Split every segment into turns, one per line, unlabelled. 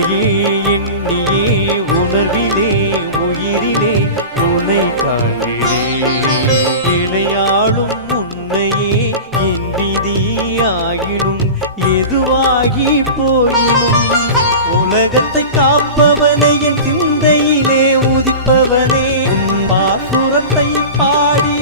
உன்னையே எண்ணியே உணர்விலே உயிரிலே உன்னை காண்கிறேன். இணையாளும் உன்னையே என் விதியாகினும் எதுவாகி போயினும். உலகத்தை காப்பவனே என் சிந்தையிலே உதிப்பவனே. பாசுரத்தை பாடி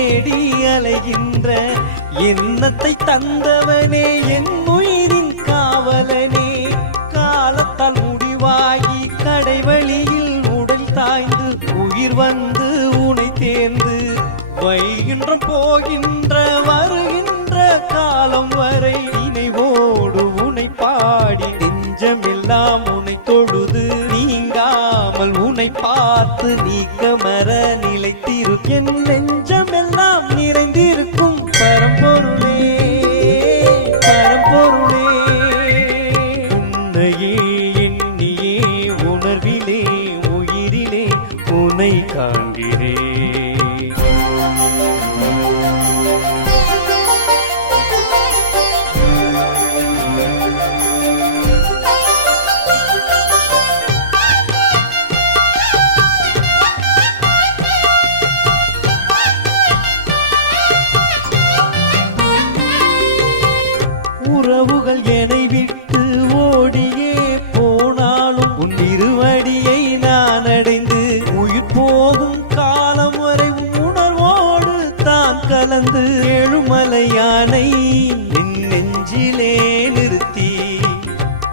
தேடி அலைகின்ற எண்ணத்தை தந்தவனே என் உயிரின் காவலனே. காலத்தால் முடிவாகி கடைவழியில் உடல் தாய்ந்து உயிர் வந்து உனை தேர்ந்து வைகின்ற போகின்ற வருகின்ற காலம் வரை நினைவோடு உனை பாடி நெஞ்சமெல்லாம் உனை தொழுது. பார்த்து நீக்கமர நிலைத்திரு என் நெஞ்சமெல்லாம் நிறைந்திருக்கும் பரம்பொருளே பரம்பொருளே. உன்னையே எண்ணியே உணர்விலே உயிரிலே உனை காண்கிறேன்.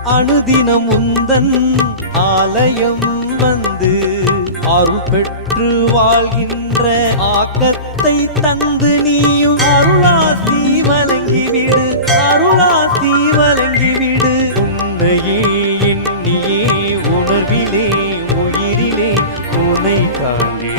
அனுதினம் உந்தன் ஆலயம் வந்து அருள் பெற்று வாழ்கின்ற ஆக்கத்தை தந்து நீயும். அருளாசி வழங்கிவிடு அருளாசி வழங்கிவிடு உன்னையே எண்ணியே உணர்விலே உயிரிலே உனை காண்கிறேன்